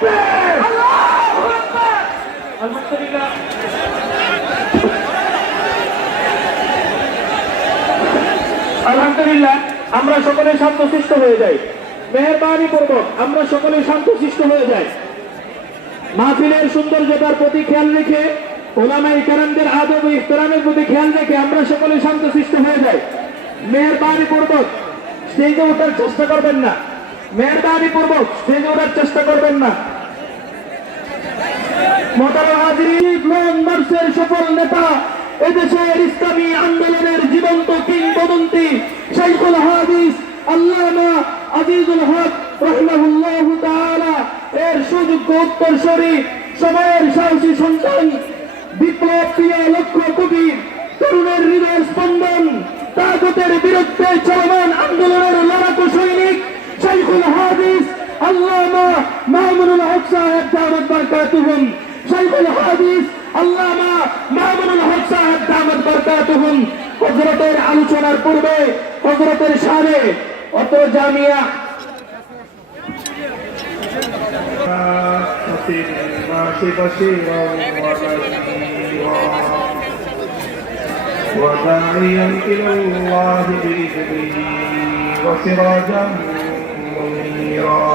তাকবীর, আল্লাহু আকবার। আলহামদুলিল্লাহ। আলহামদুলিল্লাহ, আমরা সকলে শান্তশিষ্ট হয়ে যাই। মেহেরবানি পূর্বক আমরা সকলে শান্তশিষ্ট হয়ে যাই। মাহফিলের সৌন্দর্যতার প্রতি খেয়াল রেখে, ওলামায়ে কেরামদের আদব ও ইহতিরামের প্রতি খেয়াল রেখে আমরা সকলে শান্তশিষ্ট হয়ে যাই। মেহেরবানি পূর্বক স্টেজে ওঠার চেষ্টা করবেন না। মেহেরবানি পূর্বক স্টেজে ওঠার চেষ্টা করবেন না। মোহতারাম হাজিরিন, লং মার্চের সফল নেতা, এদেশের ইসলামী আন্দোলনের জীবন্ত কিংবদন্তি শাইখুল হাদিস আল্লামা আজিজুল হক রাহিমাহুল্লাহু তাআলা এর সুযোগ্য উত্তরসূরি, সময়ের সাহসী সন্তান, বিপ্লব প্রিয় লক্ষ্য কবি, তরুণের হৃদয় স্পন্দন, তাগুতের বিরুদ্ধে চলমান আন্দোলনের লড়াকু সৈনিক শাইখুল হাদিস আল্লামা মামুনুল হক সাহেব দামাত বারকাতুহুম। শাইখুল হাদিস আল্লামা মামুনুল হক সাহেব দামাত বারকাতুহুম হযরতের আলোচনার পূর্বে হযরতের শানে অত জামিয়া وداعيا إلى الله بإذنه وسراجا منيرا